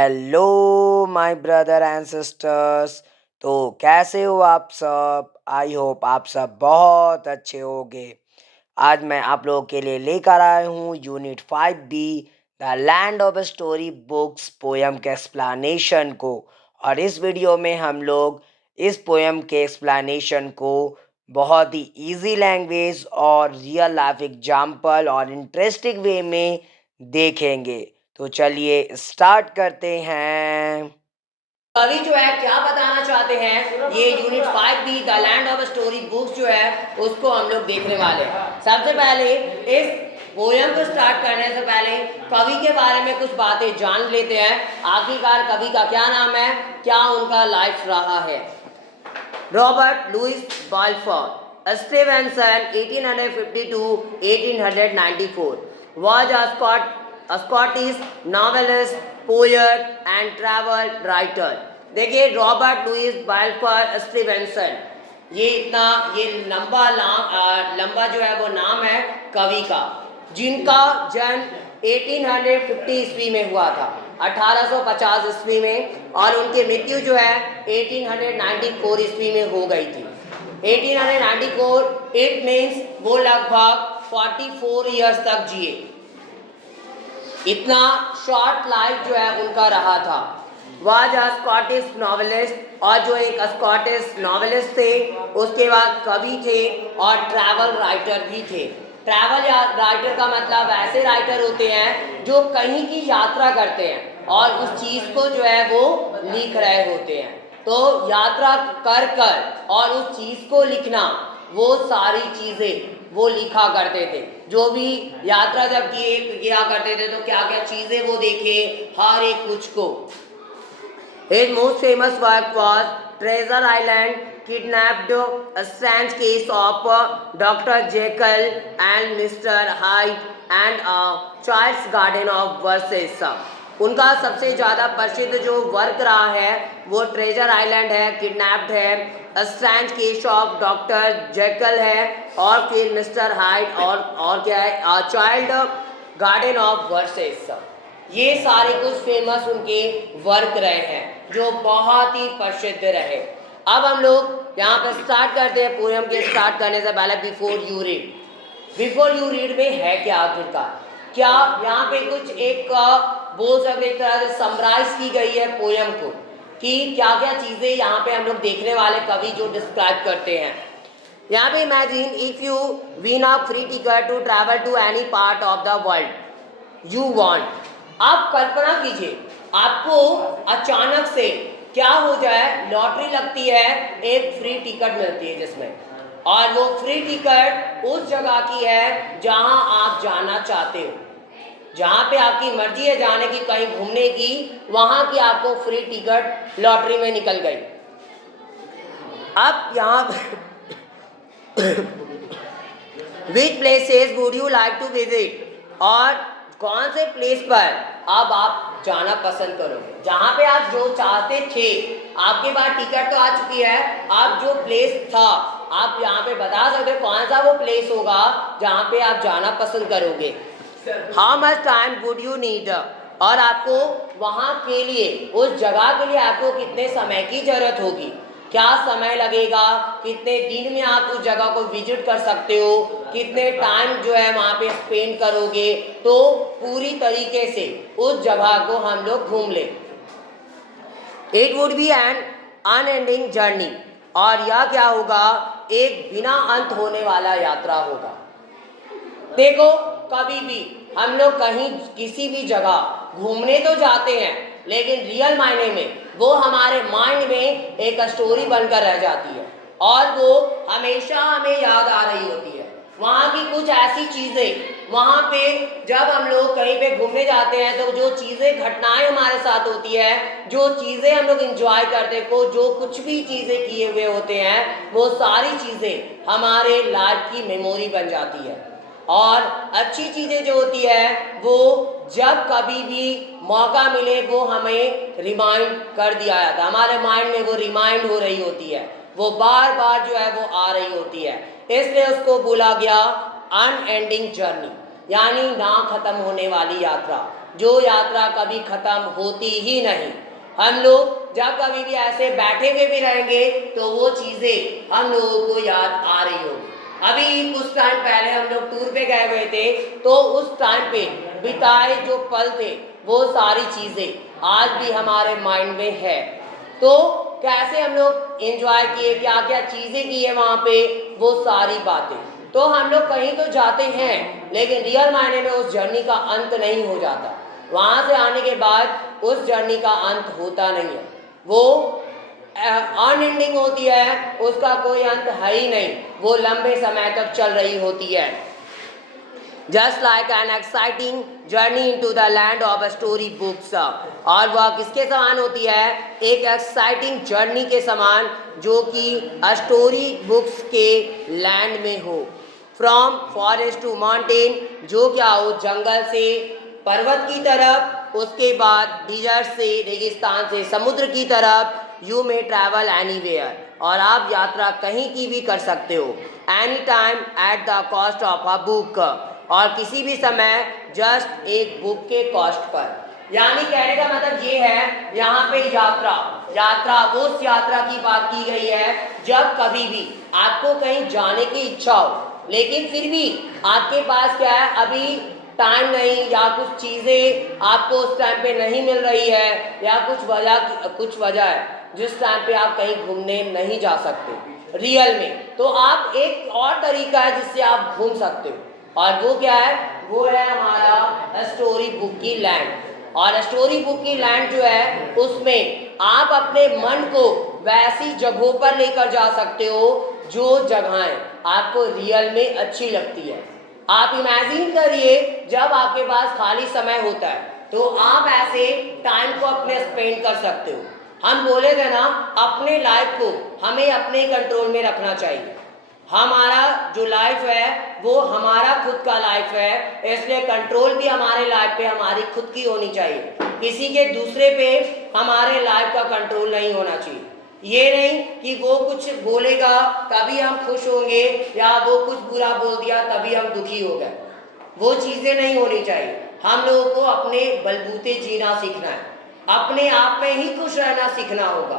Hello my brother and sisters. तो कैसे हो आप सब? आई होप आप सब बहुत अच्छे होंगे। आज मैं आप लोगों के लिए लेकर आया हूँ unit 5B the land of story books poem के एक्सप्लेनेशन को। और इस वीडियो में हम लोग इस पोयम के एक्सप्लेनेशन को बहुत ही इजी लैंग्वेज और रियल लाइफ एग्जाम्पल और इंटरेस्टिंग वे में देखेंगे। तो चलिए स्टार्ट करते हैं। कवि जो है क्या बताना चाहते हैं, ये unit 5B the land of story books जो है उसको हम लोग देखने वाले हैं। सबसे पहले इस पोयम को स्टार्ट करने से पहले कवि के बारे में कुछ बातें जान लेते हैं। आखिरकार कवि का क्या नाम है, क्या उनका लाइफ रहा है। Robert Louis Balfour Stevenson 1852-1894 was a Scottish novelist, poet and travel writer। देखिए रॉबर्ट लुइस बाल्फोर स्टीवेंसन, ये लंबा जो है वो नाम है कवि का, जिनका जन्म 1850 ईस्वी में हुआ था, 1850 ईस्वी में, और उनकी मृत्यु जो है 1894 ईस्वी में हो गई थी। 1894 इट मीन्स वो लगभग 44 इयर्स तक जिए। इतना शॉर्ट लाइफ जो है उनका रहा था। वाज अ स्कॉटिश नॉवेलिस्ट, और जो एक स्कॉटिश नॉवेलिस्ट थे, उसके बाद कवि थे और ट्रैवल राइटर भी थे। ट्रैवल राइटर का मतलब ऐसे राइटर होते हैं जो कहीं की यात्रा करते हैं और उस चीज़ को जो है वो लिख रहे होते हैं। तो यात्रा कर कर और उस चीज़ को लिखना, वो सारी चीज़ें वो लिखा करते थे। जो भी यात्रा जब किया करते थे तो क्या क्या चीज़ें वो देखे, हर एक कुछ को। His most famous work was Treasure Island, Kidnapped, a strange case of Dr. Jekyll and Mr. Hyde, and a Child's Garden of Versailles। उनका सबसे ज़्यादा प्रसिद्ध जो वर्क रहा है वो ट्रेजर आइलैंड है, किडनैप्ड है, a strange case of doctor Jekyll है, और फिर मिस्टर हाइड, और क्या है, a child garden of versus. ये सारे कुछ फेमस उनके वर्क रहे हैं जो बहुत ही प्रसिद्ध रहे। अब हम लोग यहाँ पर स्टार्ट करते हैं। पोएम के स्टार्ट करने से पहले बिफोर यू रीड में है क्या आखिरकार, क्या यहाँ पे कुछ एक बोल सकते एक तरह से समराइज की गई है पोएम को, कि क्या क्या चीज़ें यहाँ पे हम लोग देखने वाले कवि जो डिस्क्राइब करते हैं। यहाँ पे imagine if you win a free ticket to travel to any part of the world you want. आप कल्पना कीजिए आपको अचानक से क्या हो जाए, लॉटरी लगती है, एक फ्री टिकट मिलती है जिसमें, और वो फ्री टिकट उस जगह की है जहां आप जाना चाहते हो, जहां पे आपकी मर्जी है जाने की, कहीं घूमने की, वहां की आपको फ्री टिकट लॉटरी में निकल गई। अब यहाँ which places would you like to visit, और कौन से प्लेस पर अब आप जाना पसंद करोगे, जहाँ पे आप जो चाहते थे, आपके पास टिकट तो आ चुकी है, आप जो प्लेस था आप यहाँ पे बता सकते हो कौन सा वो प्लेस होगा जहाँ पे आप जाना पसंद करोगे। How much time would you need, और आपको वहाँ के लिए, उस जगह के लिए आपको कितने समय की जरूरत होगी, क्या समय लगेगा, कितने दिन में आप उस जगह को विजिट कर सकते हो, कितने टाइम जो है वहाँ पे स्पेंड करोगे, तो पूरी तरीके से उस जगह को हम लोग घूम ले। It would be an unending journey, और यह क्या होगा, एक बिना अंत होने वाला यात्रा होगा। देखो कभी भी हम लोग कहीं किसी भी जगह घूमने तो जाते हैं, लेकिन रियल मायने में वो हमारे माइंड में एक स्टोरी बनकर रह जाती है, और वो हमेशा हमें याद आ रही होती है। वहाँ की कुछ ऐसी चीज़ें, वहाँ पे जब हम लोग कहीं पे घूमने जाते हैं तो जो चीज़ें, घटनाएं हमारे साथ होती है, जो चीज़ें हम लोग इंजॉय करते को, जो कुछ भी चीज़ें किए हुए होते हैं, वो सारी चीज़ें हमारे लाइफ की मेमोरी बन जाती है। और अच्छी चीज़ें जो होती है वो जब कभी भी मौका मिले वो हमें रिमाइंड कर दिया जाता है, हमारे माइंड में वो रिमाइंड हो रही होती है, वो बार बार जो है वो आ रही होती है। इसलिए उसको बोला गया अनएंडिंग जर्नी, यानी ना खत्म होने वाली यात्रा। जो यात्रा कभी खत्म होती ही नहीं। हम लोग जब कभी भी ऐसे बैठे हुए भी रहेंगे तो वो चीज़ें हम लोगों को याद आ रही होगी। अभी कुछ टाइम पहले हम लोग टूर पे गए हुए थे, तो उस टाइम पे बिताए जो पल थे वो सारी चीज़ें आज भी हमारे माइंड में है। तो कैसे हम लोग एंजॉय किए, क्या क्या चीज़ें की है वहाँ पे, वो सारी बातें। तो हम लोग कहीं तो जाते हैं लेकिन रियल मायने में उस जर्नी का अंत नहीं हो जाता। वहाँ से आने के बाद उस जर्नी का अंत होता नहीं है, वो अनएंडिंग होती है, उसका कोई अंत है ही नहीं, वो लंबे समय तक चल रही होती है। Just like an exciting journey into the land of story books. और वह किसके समान होती है? एक एक्साइटिंग जर्नी के समान, जो कि स्टोरी बुक्स के लैंड में हो। फ्रॉम फॉरेस्ट टू माउंटेन, जो क्या हो, जंगल से पर्वत की तरफ, उसके बाद डिजर्ट से, रेगिस्तान से समुद्र की तरफ। यू मे ट्रैवल एनीवेयर, और आप यात्रा कहीं की भी कर सकते हो। Any time at the cost of a book, और किसी भी समय जस्ट एक बुक के कॉस्ट पर। यानी कहने का मतलब ये है, यहाँ पे यात्रा उस यात्रा की बात की गई है जब कभी भी आपको कहीं जाने की इच्छा हो, लेकिन फिर भी आपके पास क्या है, अभी टाइम नहीं, या कुछ चीज़ें आपको उस टाइम पे नहीं मिल रही है, या कुछ वजह है जिस टाइम पे आप कहीं घूमने नहीं जा सकते रियल में। तो आप एक और तरीका है जिससे आप घूम सकते हो, और वो क्या है? वो है हमारा स्टोरी बुक की लैंड। और स्टोरी बुक की लैंड जो है, उसमें आप अपने मन को वैसी जगहों पर लेकर जा सकते हो जो जगहें आपको रियल में अच्छी लगती है। आप इमेजिन करिए, जब आपके पास खाली समय होता है तो आप ऐसे टाइम को अपने स्पेंड कर सकते हो। हम बोले थे ना, अपने लाइफ को हमें अपने कंट्रोल में रखना चाहिए। हमारा जो लाइफ है वो हमारा खुद का लाइफ है, इसलिए कंट्रोल भी हमारे लाइफ पे हमारी खुद की होनी चाहिए। किसी के दूसरे पे हमारे लाइफ का कंट्रोल नहीं होना चाहिए। ये नहीं कि वो कुछ बोलेगा तभी हम खुश होंगे, या वो कुछ बुरा बोल दिया तभी हम दुखी हो गए, वो चीज़ें नहीं होनी चाहिए। हम लोगों को अपने बलबूते जीना सीखना है, अपने आप में ही खुश रहना सीखना होगा।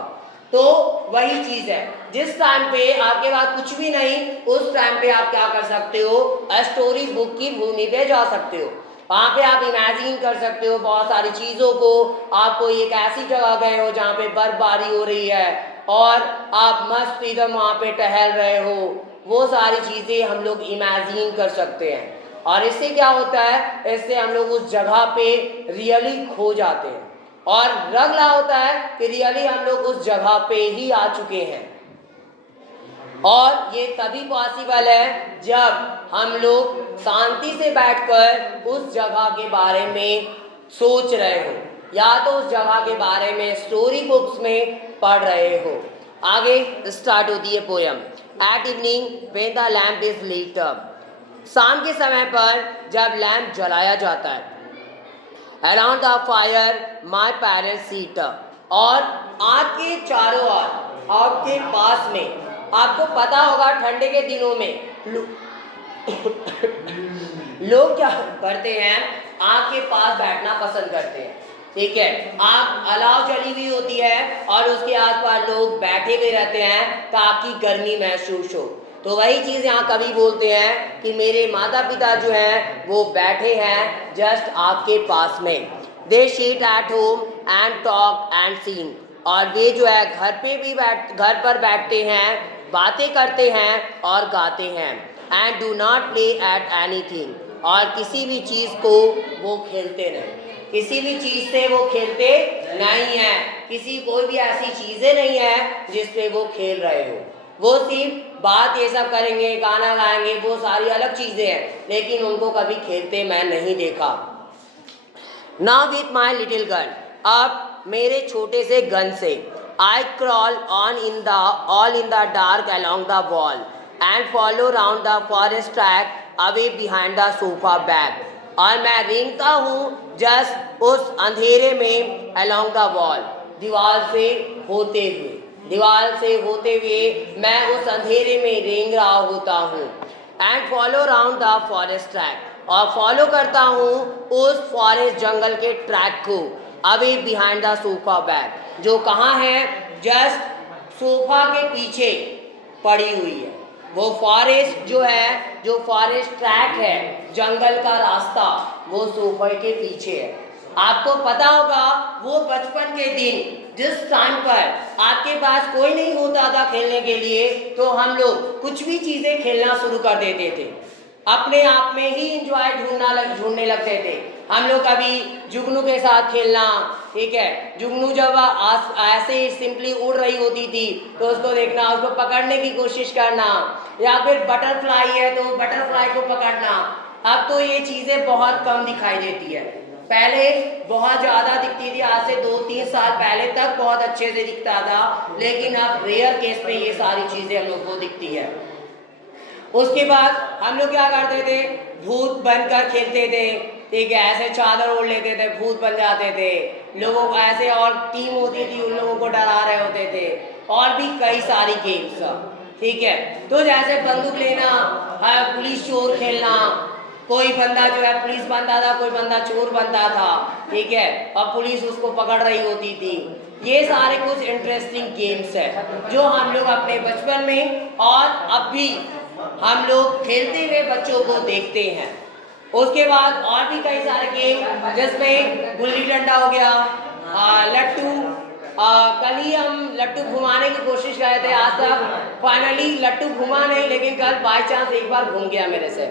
तो वही चीज़ है, जिस टाइम पे आपके पास कुछ भी नहीं, उस टाइम पे आप क्या कर सकते हो? स्टोरी बुक की भूमि पे जा सकते हो। वहाँ पे आप इमेजिन कर सकते हो बहुत सारी चीज़ों को। आप कोई एक ऐसी जगह गए हो जहाँ पे बर्फबारी हो रही है और आप मस्त एकदम वहाँ पे टहल रहे हो, वो सारी चीज़ें हम लोग इमेजिन कर सकते हैं। और इससे क्या होता है? इससे हम लोग उस जगह पे रियली खो जाते हैं, और लग रहा होता है कि रियली हम लोग उस जगह पे ही आ चुके हैं। और ये तभी पॉसिबल है जब हम लोग शांति से बैठकर उस जगह के बारे में सोच रहे हो, या तो उस जगह के बारे में स्टोरी बुक्स में पढ़ रहे हो। आगे स्टार्ट होती है poem. At evening when the lamp is lit up, शाम के समय पर जब लैम्प जलाया जाता है। Around the fire my parents sit, और आग के चारों ओर, आग के पास में, आपको पता होगा ठंडे के दिनों में लोग क्या करते हैं? आग के पास बैठना पसंद करते हैं, ठीक है। आग अलाव जली हुई होती है और उसके आसपास लोग बैठे हुए रहते हैं ताकि गर्मी महसूस हो। तो वही चीज़ यहाँ कवि बोलते हैं कि मेरे माता पिता जो हैं वो बैठे हैं जस्ट आपके पास में। They sit at home and talk and sing, और वे जो है घर पर बैठते हैं, बातें करते हैं और गाते हैं। And do not play at anything, और किसी भी चीज़ को वो खेलते नहीं, किसी भी चीज़ से वो खेलते नहीं हैं। कोई भी ऐसी चीज़ें नहीं है जिस पे वो खेल रहे हो। वो सिर्फ बात ये सब करेंगे, गाना गाएंगे, वो सारी अलग चीज़ें हैं, लेकिन उनको कभी खेलते मैं नहीं देखा। Now with my little gun, अब मेरे छोटे से गन से, आई crawl all in the dark along the wall and follow round the forest track away behind the sofa bag, और मैं रेंगता हूँ जस्ट उस अंधेरे में अलॉन्ग द वॉल, दीवार से होते हुए मैं उस अंधेरे में रेंग रहा होता हूँ। And follow round the forest track, और फॉलो करता हूँ उस फॉरेस्ट जंगल के ट्रैक को, away behind the sofa bag, जो कहाँ है, जस्ट सोफा के पीछे पड़ी हुई है। वो फॉरेस्ट जो है, जो फॉरेस्ट ट्रैक है, जंगल का रास्ता, वो सोफे के पीछे है। आपको पता होगा वो बचपन के दिन जिस टाइम पर आपके पास कोई नहीं होता था खेलने के लिए, तो हम लोग कुछ भी चीज़ें खेलना शुरू कर देते थे, अपने आप में ही इंजॉय ढूंढने लगते थे। हम लोग कभी जुगनू के साथ खेलना, ठीक है, जुगनू जब ऐसे ही सिंपली उड़ रही होती थी तो उसको देखना, उसको पकड़ने की कोशिश करना, या फिर बटरफ्लाई है तो बटरफ्लाई को पकड़ना। अब तो ये चीज़ें बहुत कम दिखाई देती है, पहले बहुत ज़्यादा दिखती थी, आज से 2-3 साल पहले तक बहुत अच्छे से दिखता था, लेकिन अब रेयर केस में ये सारी चीज़ें हम लोग को दिखती है। उसके बाद हम लोग क्या करते थे, भूत बनकर खेलते थे, ठीक है, ऐसे चादर ओढ़ लेते थे, भूत बन जाते थे, लोगों को ऐसे, और टीम होती थी उन लोगों को डरा रहे होते थे, और भी कई सारी गेम्स, ठीक है। तो जैसे बंदूक लेना, पुलिस चोर खेलना, कोई बंदा जो है पुलिस बनता था, कोई बंदा चोर बनता था, ठीक है, और पुलिस उसको पकड़ रही होती थी। ये सारे कुछ इंटरेस्टिंग गेम्स है जो हम लोग अपने बचपन में और अब भी हम लोग खेलते हुए बच्चों को देखते हैं। उसके बाद और भी कई सारे गेम, जिसमें गुल्ली डंडा हो गया, लट्टू, कल ही हम लट्टू घुमाने की कोशिश कर रहे थे, आज तक फाइनली लट्टू घुमा नहीं, लेकिन कल बाय चांस एक बार घूम गया मेरे से,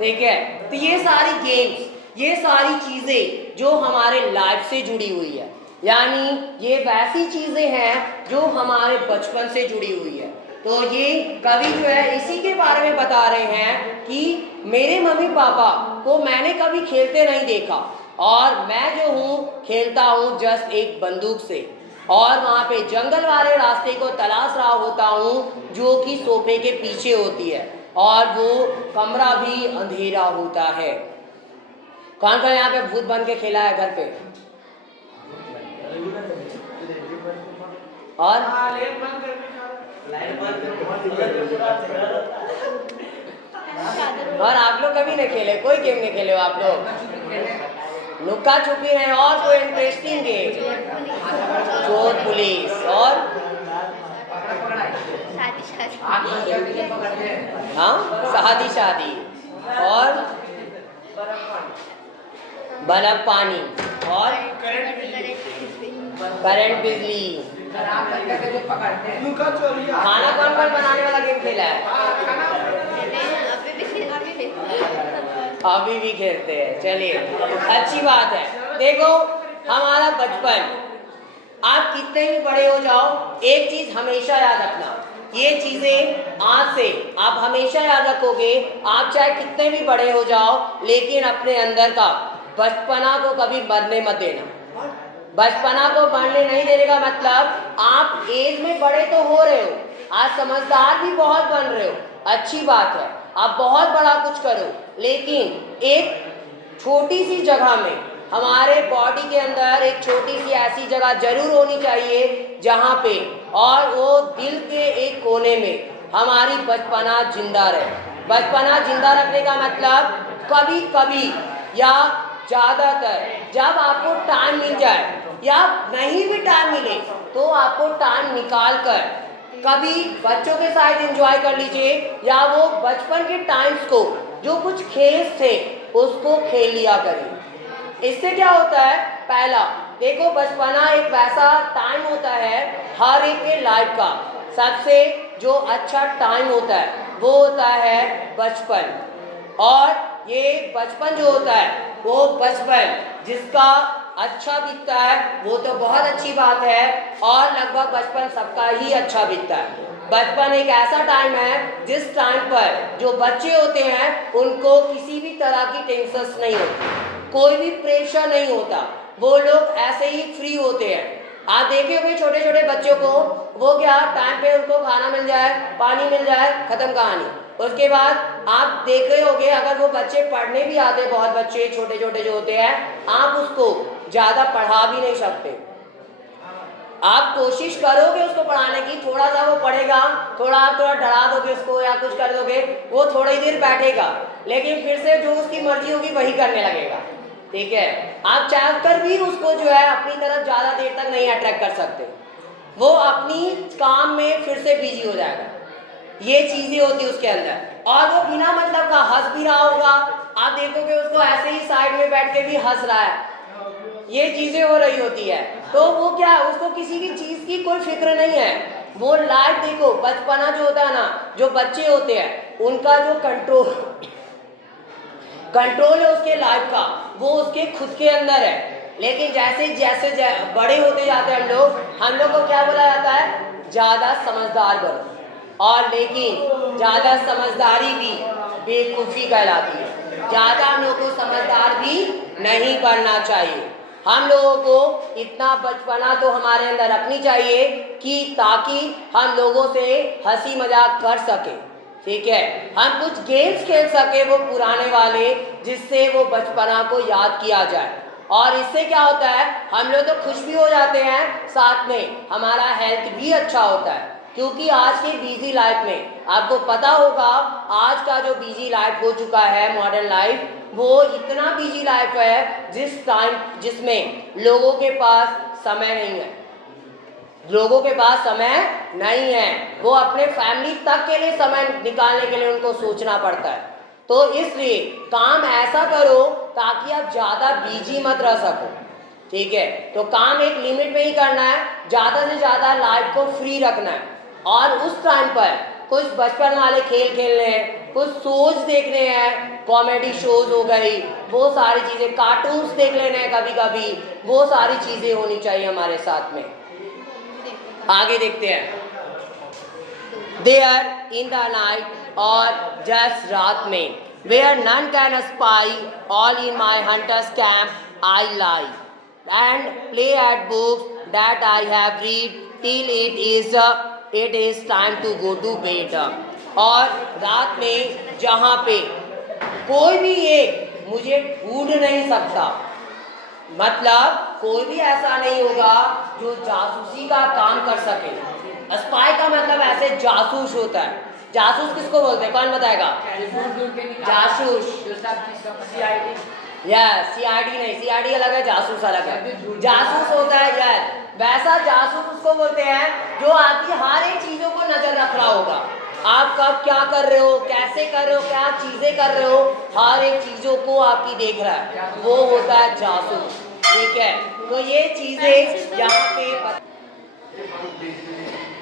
ठीक है। तो ये सारी गेम्स, ये सारी चीज़ें जो हमारे लाइफ से जुड़ी हुई है, यानी ये वैसी चीज़ें हैं जो हमारे बचपन से जुड़ी हुई है। तो ये कवि जो है इसी के बारे में बता रहे हैं कि मेरे मम्मी पापा को मैंने कभी खेलते नहीं देखा, और मैं जो हूँ खेलता हूँ जस्ट एक बंदूक से, और वहाँ पे जंगल वाले रास्ते को तलाश रहा होता हूँ जो कि सोफे के पीछे होती है, और वो कमरा भी अंधेरा होता है। कौन कौन यहाँ पे भूत बन के खेला है घर पे? और आप लोग कभी नहीं खेले, कोई गेम नहीं खेले हो आप लोग? लुक्का छुपी है, और कोई इंटरेस्टिंग गेम? चोर पुलिस, और हाँ, शादी, और बर्फ पानी, और करंट बिजली। खाना कौन कौन बनाने वाला गेम खेला है? अभी भी खेलते हैं, चलिए अच्छी बात है। देखो हमारा बचपन, आप कितने भी बड़े हो जाओ, एक चीज हमेशा याद रखना, ये चीजें आज से आप हमेशा याद रखोगे, आप चाहे कितने भी बड़े हो जाओ, लेकिन अपने अंदर का बचपना को कभी मरने मत देना। बचपना को मरने नहीं देने का मतलब, आप एज में बड़े तो हो रहे हो, आज समझदार भी बहुत बन रहे हो, अच्छी बात है, आप बहुत बड़ा कुछ करो, लेकिन एक छोटी सी जगह में, हमारे बॉडी के अंदर एक छोटी सी ऐसी जगह जरूर होनी चाहिए जहाँ पे, और वो दिल के एक कोने में हमारी बचपना जिंदा रहे। बचपना जिंदा रखने का मतलब, कभी कभी या ज़्यादातर जब आपको टाइम मिल जाए, या नहीं भी टाइम मिले, तो आपको टाइम निकाल कर कभी बच्चों के साथ एंजॉय कर लीजिए, या वो बचपन के टाइम्स को, जो कुछ खेल थे उसको खेल लिया करें। इससे क्या होता है, पहला देखो, बचपना एक वैसा टाइम होता है हर एक के लाइफ का, सबसे जो अच्छा टाइम होता है वो होता है बचपन। और ये बचपन जो होता है, वो बचपन जिसका अच्छा बीतता है वो तो बहुत अच्छी बात है, और लगभग बचपन सबका ही अच्छा बीतता है। बचपन एक ऐसा टाइम है जिस टाइम पर जो बच्चे होते हैं उनको किसी भी तरह की टेंशन नहीं होती, कोई भी प्रेशर नहीं होता, वो लोग ऐसे ही फ्री होते हैं। आप देखे होंगे छोटे छोटे बच्चों को, वो क्या टाइम पे उनको खाना मिल जाए, पानी मिल जाए, खत्म कहानी। उसके बाद आप देख रहे होंगे, अगर वो बच्चे पढ़ने भी आते, बहुत बच्चे छोटे छोटे जो होते हैं, आप उसको ज़्यादा पढ़ा भी नहीं सकते, आप कोशिश करोगे उसको पढ़ाने की, थोड़ा सा वो पढ़ेगा, थोड़ा आप थोड़ा डरा दोगे उसको या कुछ कर दोगे, वो थोड़ी देर बैठेगा, लेकिन फिर से जो उसकी मर्जी होगी वही करने लगेगा। ठीक है, आप चाहकर भी उसको जो है अपनी तरफ ज़्यादा देर तक नहीं अट्रैक्ट कर सकते, वो अपनी काम में फिर से बिजी हो जाएगा। ये चीज़ें होती है उसके अंदर, और वो बिना मतलब का हंस भी रहा होगा, आप देखोगे उसको ऐसे ही साइड में बैठ के भी हंस रहा है, ये चीजें हो रही होती है। तो वो क्या, उसको किसी की चीज की कोई फिक्र नहीं है, वो लाइफ देखो, बचपना जो होता है ना, जो बच्चे होते हैं उनका जो कंट्रोल है उसके लाइफ का, वो उसके खुद के अंदर है। लेकिन जैसे जैसे बड़े होते जाते हैं हम लोग को क्या बोला जाता है, ज्यादा समझदार बनो, और लेकिन ज्यादा समझदारी भी बेवकूफ़ी कहलाती है। ज्यादा हम लोग को समझदार भी नहीं बनना चाहिए। हम लोगों को इतना बचपना तो हमारे अंदर रखनी चाहिए कि ताकि हम लोगों से हंसी मजाक कर सके। ठीक है, हम कुछ गेम्स खेल सके वो पुराने वाले, जिससे वो बचपना को याद किया जाए। और इससे क्या होता है, हम लोग तो खुश भी हो जाते हैं, साथ में हमारा हेल्थ भी अच्छा होता है। क्योंकि आज की बिजी लाइफ में आपको पता होगा, आज का जो बिजी लाइफ हो चुका है, मॉडर्न लाइफ, वो इतना बिजी लाइफ है जिसमें लोगों के पास समय नहीं है, लोगों के पास समय नहीं है, वो अपने फैमिली तक के लिए समय निकालने के लिए उनको सोचना पड़ता है। तो इसलिए काम ऐसा करो ताकि आप ज़्यादा बिजी मत रह सको। ठीक है, तो काम एक लिमिट में ही करना है, ज़्यादा से ज़्यादा लाइफ को फ्री रखना है, और उस टाइम पर कुछ बचपन वाले खेल खेलने हैं, कुछ शोज देखने हैं, कॉमेडी शोज हो गई, वो सारी चीज़ें, कार्टून्स देख लेने हैं कभी कभी, वो सारी चीज़ें होनी चाहिए हमारे साथ में। आगे देखते हैं, देयर इन द नाइट और जस्ट रात में, where none can spy, all in my hunter's camp I lie and play at books that I have read till it is time to go to bed। और रात में जहाँ पे कोई भी एक मुझे ढूंढ नहीं सकता, मतलब कोई भी ऐसा नहीं होगा जो जासूसी का काम कर सके। स्पाई का मतलब ऐसे जासूस होता है। जासूस किसको बोलते हैं, कौन बताएगा? जासूस, यस, सीआईडी नहीं, सीआईडी अलग है, जासूस अलग है। जासूस होता है यार, वैसा जासूस उसको बोलते हैं जो आपकी हर एक चीजों को नजर रख रहा होगा, आप कब क्या कर रहे हो, कैसे कर रहे हो, क्या चीजें कर रहे हो, हर एक चीजों को आपकी देख रहा है, वो होता है जासूस। ठीक है, तो ये चीजें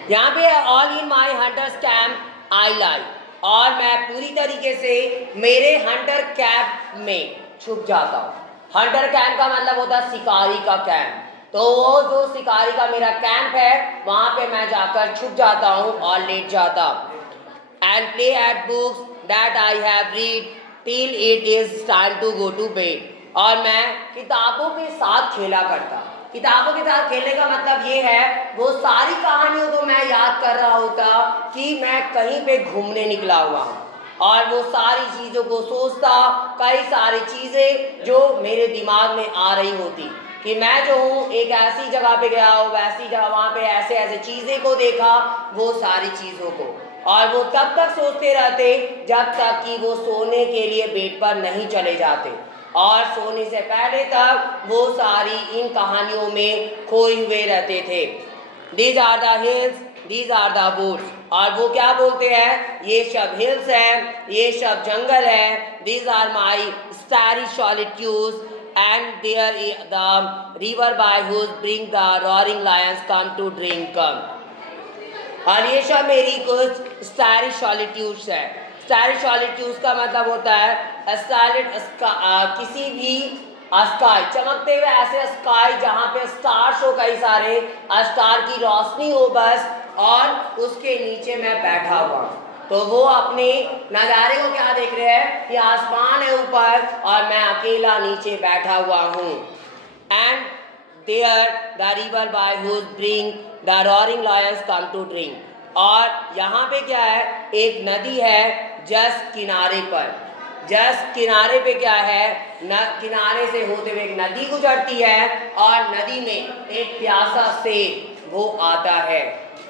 यहाँ पे all in my hunter's camp I lie, और मैं पूरी तरीके से मेरे हंटर कैंप में छुप जाता हूँ। हंटर कैंप का मतलब होता है शिकारी का कैंप, तो वो जो शिकारी का मेरा कैंप है वहाँ पे मैं जाकर छुप जाता हूँ और लेट जाता हूँ। And play at books that I have read till it is time to go to bed, और मैं किताबों के साथ खेला करता। किताबों के साथ खेलने का मतलब ये है, वो सारी कहानियों को मैं याद कर रहा होता कि मैं कहीं पे घूमने निकला हुआ हूँ, और वो सारी चीज़ों को सोचता, कई सारी चीज़ें जो मेरे दिमाग में आ रही होती कि मैं जो हूँ एक ऐसी जगह पे गया हूँ, वैसी जगह, वहाँ पे ऐसे ऐसे चीज़ें को देखा, वो सारी चीज़ों को, और वो तब तक सोचते रहते जब तक कि वो सोने के लिए बेड पर नहीं चले जाते, और सोने से पहले तक वो सारी इन कहानियों में खोए हुए रहते थे। These are the hills, these are the woods, और वो क्या बोलते हैं, ये सब हिल्स है, ये सब जंगल है, these are my starry solitudes and there the river by whose brink the roaring lions come to drink. और ये सब मेरी कुछ स्टारी सॉलिट्यूड्स है। स्टारी सॉलिट्यूड्स का मतलब होता है किसी भी स्काई, चमकते हुए ऐसे स्काई जहाँ पे स्टार्स हो, कई सारे स्टार की रोशनी हो बस, और उसके नीचे मैं बैठा हुआ, तो वो अपने नज़ारे को क्या देख रहे हैं कि आसमान है ऊपर और मैं अकेला नीचे बैठा हुआ हूँ। And there the river by whose brink the roaring lions come to drink, और यहाँ पे क्या है, एक नदी है जस्ट किनारे पर, जस्ट किनारे पे क्या है, किनारे से होते हुए एक नदी गुजरती है, और नदी में एक प्यासा शेर वो आता है।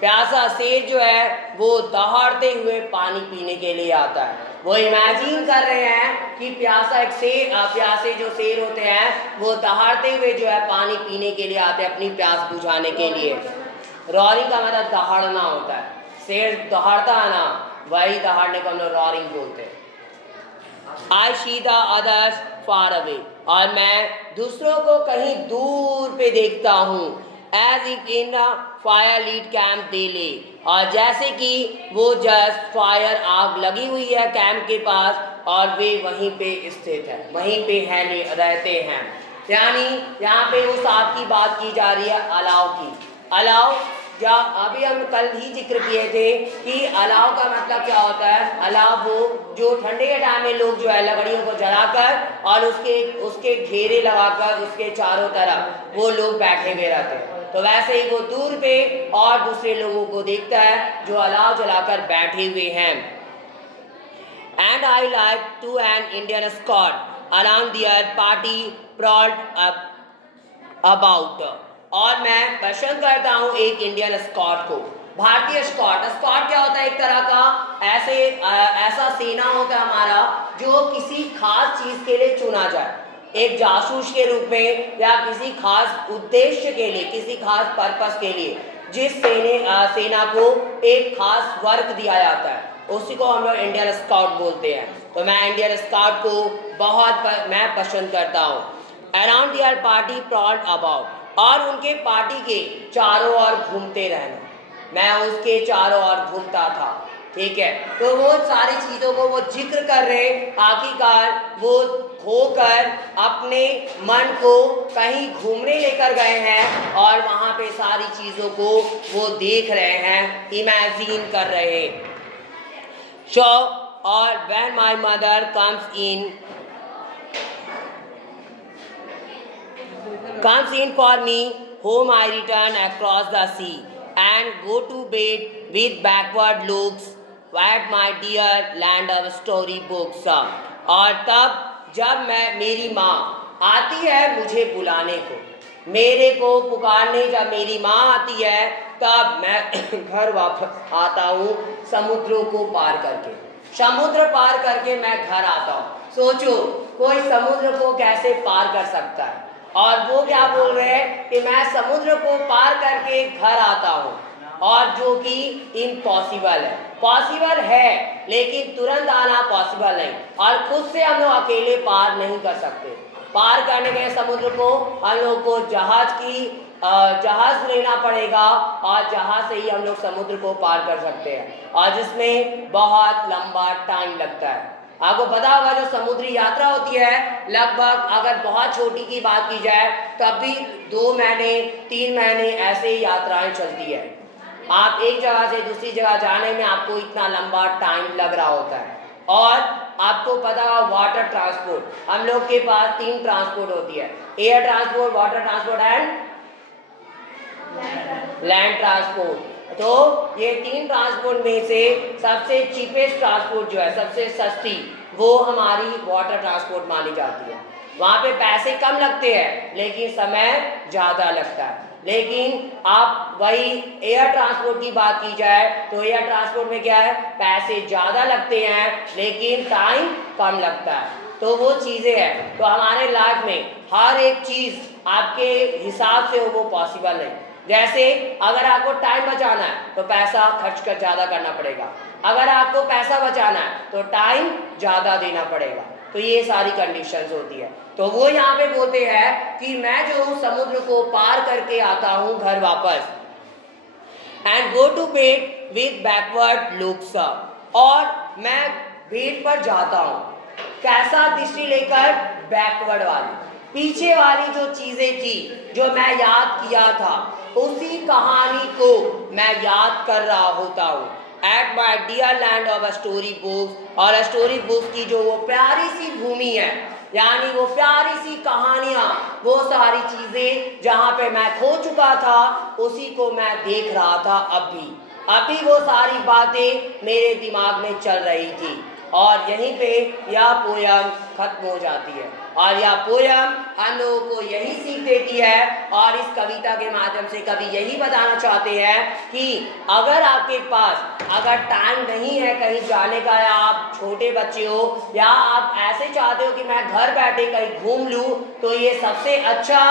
प्यासा शेर जो है वो दहाड़ते हुए पानी पीने के लिए आता है। वो इमेजिन कर रहे हैं कि प्यासे जो शेर होते हैं वो दहाड़ते हुए जो है पानी पीने के लिए आते हैं, अपनी प्यास बुझाने के लिए। रॉरिंग का मतलब दहाड़ना होता है। शेर दहाड़ता है ना, वही दहाड़ने को हम लोग रॉरिंग बोलते हैं। I see the others far away, और मैं दूसरों को कहीं दूर पे देखता हूँ। As if in a fire lit camp they lay, और जैसे कि वो जस्ट फायर आग लगी हुई है कैंप के पास और वे वहीं पे स्थित है, वहीं पे हैं, रहते हैं। यानी यहाँ पे उस आग की बात की जा रही है, अलाव की। अलाव या अभी हम कल ही जिक्र किए थे कि अलाव का मतलब क्या होता है। अलाव वो जो ठंडे के टाइम में लोग जो है लकड़ियों को जलाकर और उसके घेरे लगाकर उसके चारों तरफ वो लोग बैठे हुए रहते हैं। तो वैसे ही वो दूर पे और दूसरे लोगों को देखता है जो अलाव जलाकर बैठे हुए हैं। And I like to an Indian Scot around their party brought up about, और मैं पसंद करता हूँ एक इंडियन स्कॉट को, भारतीय स्कॉट। स्कॉट क्या होता है? एक तरह का ऐसा सेना होता है हमारा जो किसी खास चीज के लिए चुना जाए, एक जासूस के रूप में या किसी खास उद्देश्य के लिए, किसी खास पर्पस के लिए जिस सेना को एक खास वर्क दिया जाता है, उसी को हम लोग इंडियन स्काउट बोलते हैं। तो मैं इंडियन स्काउट को मैं पसंद करता हूँ। Around their party prowled about, और उनके पार्टी के चारों ओर घूमते रहना, मैं उसके चारों ओर घूमता था। ठीक है, तो वो सारी चीज़ों को वो जिक्र कर रहे, आखिरकार वो खोकर अपने मन को कहीं घूमने लेकर गए हैं और वहाँ पे सारी चीज़ों को वो देख रहे हैं, इमेजिन कर रहे हैं। So, or when my mother comes in for me, home I return across the sea and go to bed with backward looks at my dear land of story books. और तब जब मेरी माँ आती है मुझे बुलाने को, मेरे को पुकारने जब मेरी माँ आती है, तब मैं घर वापस आता हूँ समुद्रों को पार करके। समुद्र पार करके मैं घर आता हूँ। सोचो कोई समुद्र को कैसे पार कर सकता है, और वो क्या बोल रहे हैं कि मैं समुद्र को पार करके घर आता हूँ, और जो कि इम्पॉसिबल है। पॉसिबल है लेकिन तुरंत आना पॉसिबल नहीं, और खुद से हम लोग अकेले पार नहीं कर सकते। पार करने के समुद्र को हम लोग को जहाज लेना पड़ेगा, और जहाज से ही हम लोग समुद्र को पार कर सकते हैं, और जिसमें बहुत लंबा टाइम लगता है। आपको पता होगा जो समुद्री यात्रा होती है, लगभग अगर बहुत छोटी की बात की जाए तब भी 2 महीने 3 महीने ऐसे ही यात्राएं चलती है। आप एक जगह से दूसरी जगह जाने में आपको इतना लंबा टाइम लग रहा होता है। और आपको पता होगा वाटर ट्रांसपोर्ट, हम लोग के पास 3 ट्रांसपोर्ट होती है, air transport, water transport and land transport. तो ये 3 ट्रांसपोर्ट में से सबसे चीपेस्ट ट्रांसपोर्ट जो है, सबसे सस्ती, वो हमारी वाटर ट्रांसपोर्ट मानी जाती है। वहाँ पे पैसे कम लगते हैं लेकिन समय ज़्यादा लगता है। लेकिन आप वही एयर ट्रांसपोर्ट की बात की जाए तो एयर ट्रांसपोर्ट में क्या है, पैसे ज़्यादा लगते हैं लेकिन टाइम कम लगता है। तो वो चीज़ें हैं। तो हमारे लाइफ में हर एक चीज़ आपके हिसाब से वो पॉसिबल नहीं। जैसे अगर आपको टाइम बचाना है तो पैसा खर्च कर ज़्यादा करना पड़ेगा, अगर आपको पैसा बचाना है तो टाइम ज़्यादा देना पड़ेगा। तो ये सारी कंडीशंस होती है। तो वो यहाँ पे बोलते हैं कि मैं जो हूँ समुद्र को पार करके आता हूँ घर वापस, and go to bed with backward looks, और मैं बेड पर जाता हूँ कैसा दृष्टि लेकर, बैकवर्ड वाली, पीछे वाली जो चीज़ें थी जो मैं याद किया था उसी कहानी को मैं याद कर रहा होता हूँ। At my dear land of story books, और स्टोरी बुक्स की जो वो प्यारी सी भूमि है, यानी वो प्यारी सी कहानियाँ, वो सारी चीज़ें जहाँ पे मैं खो चुका था उसी को मैं देख रहा था। अभी वो सारी बातें मेरे दिमाग में चल रही थी, और यहीं पे यह पोयम खत्म हो जाती है। और यह पोयम हम लोगों को यही सीख देती है और इस कविता के माध्यम से कवि यही बताना चाहते हैं कि अगर आपके पास अगर टाइम नहीं है कहीं जाने का, या आप छोटे बच्चे हो, या आप ऐसे चाहते हो कि मैं घर बैठे कहीं घूम लूँ, तो ये सबसे अच्छा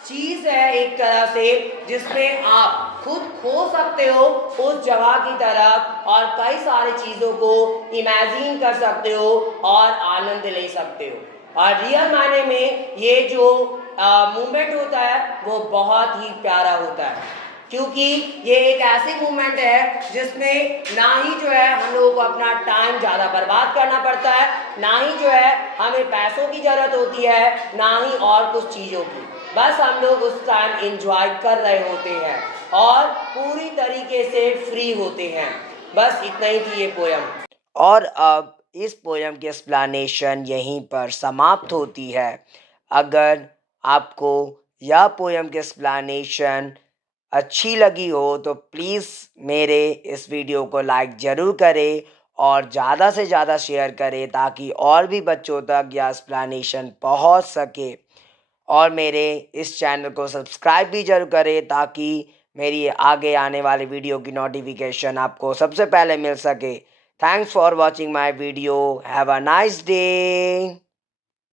चीज़ है एक तरह से, जिसमें आप खुद खो सकते हो उस जगह की तरफ और कई सारी चीज़ों को इमेजिन कर सकते हो और आनंद ले सकते हो। और रियल मायने में ये जो मूवमेंट होता है वो बहुत ही प्यारा होता है, क्योंकि ये एक ऐसी मूवमेंट है जिसमें ना ही जो है हम लोगों को अपना टाइम ज़्यादा बर्बाद करना पड़ता है, ना ही जो है हमें पैसों की ज़रूरत होती है, ना ही और कुछ चीज़ों की। बस हम लोग उस टाइम एंजॉय कर रहे होते हैं और पूरी तरीके से फ्री होते हैं। बस इतना ही थी ये पोयम। और अब इस पोयम की एक्सप्लेनेशन यहीं पर समाप्त होती है। अगर आपको यह पोयम की एक्सप्लेनेशन अच्छी लगी हो तो प्लीज़ मेरे इस वीडियो को लाइक ज़रूर करें और ज़्यादा से ज़्यादा शेयर करें ताकि और भी बच्चों तक यह एक्सप्लेनेशन पहुंच सके। और मेरे इस चैनल को सब्सक्राइब भी जरूर करें ताकि मेरी आगे आने वाली वीडियो की नोटिफिकेशन आपको सबसे पहले मिल सके। Thanks for watching my video. Have a nice day.